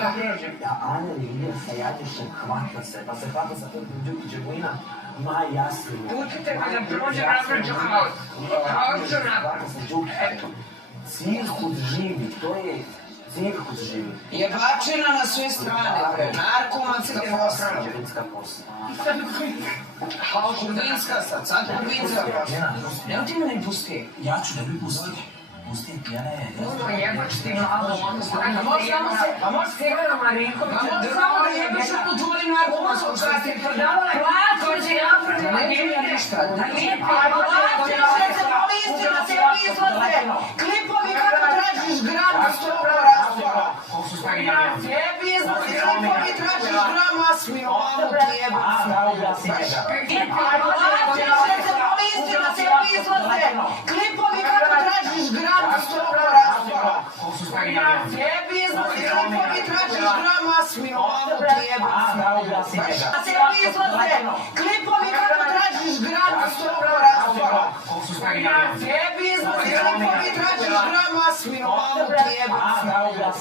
da prođem. Ja, Ane, ide sa Jadišem, hvata se, pa se hvata sa Petrom Đukićem u ina, ima jasno. Pustite me da prođem, napravit haos. Haos ću napraviti. Hvata se Đukićem. Cirkus živi, to je cirkus živi. Jebačina na sve strane, bre, narkomanska posla. Vinska posla. Vinska sad vinska posla. Nemo ti mene pusti. Ja ću da bi pustio. Pustio ti, ja ne. Puno jebač ti malo, ono stvarno. A možeš Sigana Marinkovića. A možeš samo da jebaš u tu tvori narkomansku Kad si prodavala plaću, će napravila nema ništa. Da lijepi. Klipovi kako tražiš gram za 100 razloga. Tebi izlazi klipovi tražiš gram asmi, ovamo ti jebac. Klipovi kako tražiš gram za 100 razloga. Tebi izlazi klipovi tražiš gram asmi, ovamo ti jebac. Tebi izlaze klipovi kako tražiš gram za 100 razloga. Tebi izlazi klipovi tražiš gram asmi, ovamo ti jebac.